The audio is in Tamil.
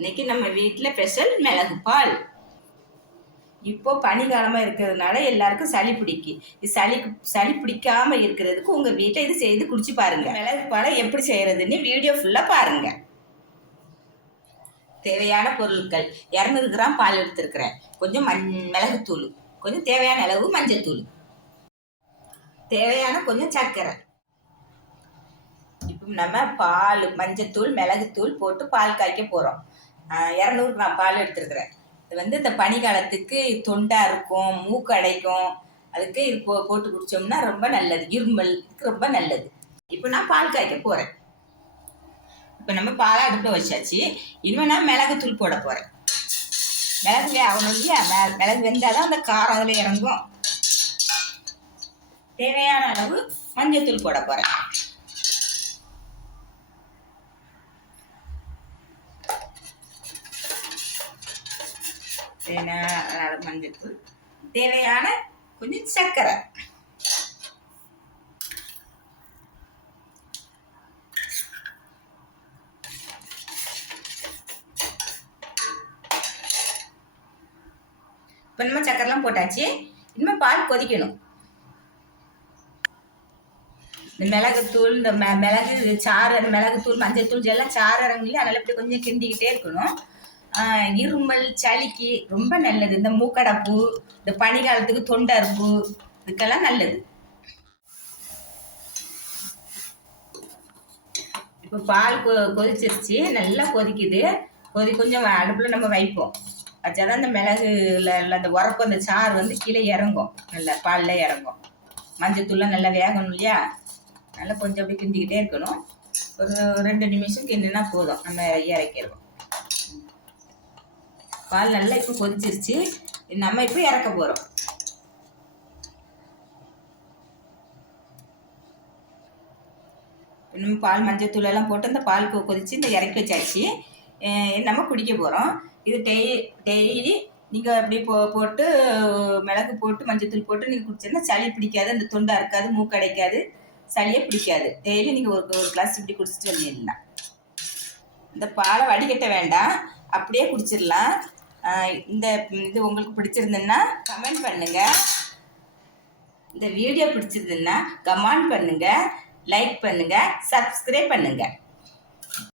இன்னைக்கு நம்ம வீட்டில் ஸ்பெஷல் மிளகு பால். இப்போ பனிக்காலமாக இருக்கிறதுனால எல்லாருக்கும் சளி பிடிக்கும். சளி பிடிக்காம இருக்கிறதுக்கு உங்கள் வீட்டில் இது செய்து குடிச்சு பாருங்க. மிளகு பாலை எப்படி செய்யறதுன்னு வீடியோ ஃபுல்லாக பாருங்க. தேவையான பொருட்கள் 200 கிராம் பால் எடுத்துருக்கிறேன். கொஞ்சம் மிளகுத்தூள், கொஞ்சம் தேவையான அளவு மஞ்சள் தூள், தேவையான கொஞ்சம் சர்க்கரை. இப்போ நம்ம பால், மஞ்சத்தூள், மிளகுத்தூள் போட்டு பால் காய்க்க போகிறோம். 200 கிராம் பால் எடுத்துருக்குறேன். இது இந்த பனிக்காலத்துக்கு தொண்டா இருக்கும், மூக்கு அடைக்கும், அதுக்கு இது போட்டு குடித்தோம்னா ரொம்ப நல்லது. இருமலுக்கு ரொம்ப நல்லது. இப்போ நான் பால் காய்க்க போகிறேன். இப்போ நம்ம பாலை அடுப்பில் வச்சாச்சு. இனிமேல் நான் மிளகுத்தூள் போட போகிறேன். மிளகுலே ஆகணும் இல்லையா? மிளகு வெந்தால் தான் அந்த காரம் அதில் இறங்கும். தேவையான அளவு மஞ்சத்தூள் போட போகிறேன். மஞ்சத்தூள், தேவையான கொஞ்சம் சர்க்கரை, இப்போ நம்ம சர்க்கரைலாம் போட்டாச்சு. இனிமேல் பால் கொதிக்கணும். இந்த மிளகுத்தூள், இந்த மிளகு சாறு, மிளகுத்தூள், மஞ்சள் தூள் எல்லாம் சாறு இறங்கலையே, அதனால் இப்படி கொஞ்சம் கிண்டிக்கிட்டே இருக்கணும். இருமல், சளிக்கு ரொம்ப நல்லது. இந்த மூக்கடைப்பு, இந்த பனிக்காலத்துக்கு தொண்டறுப்பு, இதுக்கெல்லாம் நல்லது. இப்போ பால் கொதிச்சிருச்சு, நல்லா கொதிக்குது. கொஞ்சம் அடுப்பில் நம்ம வைப்போம். வச்சாதான் இந்த மிளகுல அந்த உரப்பு, அந்த சாறு கீழே இறங்கும், நல்லா பாலில் இறங்கும். மஞ்சத்தூள்லாம் நல்லா வேகணும் இல்லையா? நல்லா கொஞ்சம் அப்படி கிண்டிக்கிட்டே இருக்கணும். ஒரு 2 நிமிஷம் கிண்டினா போதும், நம்ம இறக்கிடுவோம். பால் நல்லா இப்போ கொதிச்சிருச்சு. நம்ம இப்போ இறக்க போகிறோம். நம்ம பால், மஞ்சத்தூள் எல்லாம் போட்டு அந்த பால் கொதிச்சு இந்த இறக்கி வச்சாச்சு. நம்ம குடிக்க போகிறோம். இது டெய்லி நீங்கள் அப்படி போட்டு மிளகு போட்டு மஞ்சத்தூள் போட்டு நீங்கள் குடிச்சோன்னா சளி பிடிக்காது, அந்த தொண்டை இருக்காது, மூக்கடைக்காது, சளியே பிடிக்காது. டெய்லி நீங்கள் ஒரு கிளாஸ் இப்படி குடிச்சிட்டு வந்துடலாம். இந்த பாலை வடிகட்ட வேண்டாம், அப்படியே குடிச்சிடலாம். இந்த இது உங்களுக்கு பிடிச்சிருந்துன்னா கமெண்ட் பண்ணுங்கள். இந்த வீடியோ பிடிச்சிருந்துன்னா கமெண்ட் பண்ணுங்கள், லைக் பண்ணுங்கள், சப்ஸ்கிரைப் பண்ணுங்கள்.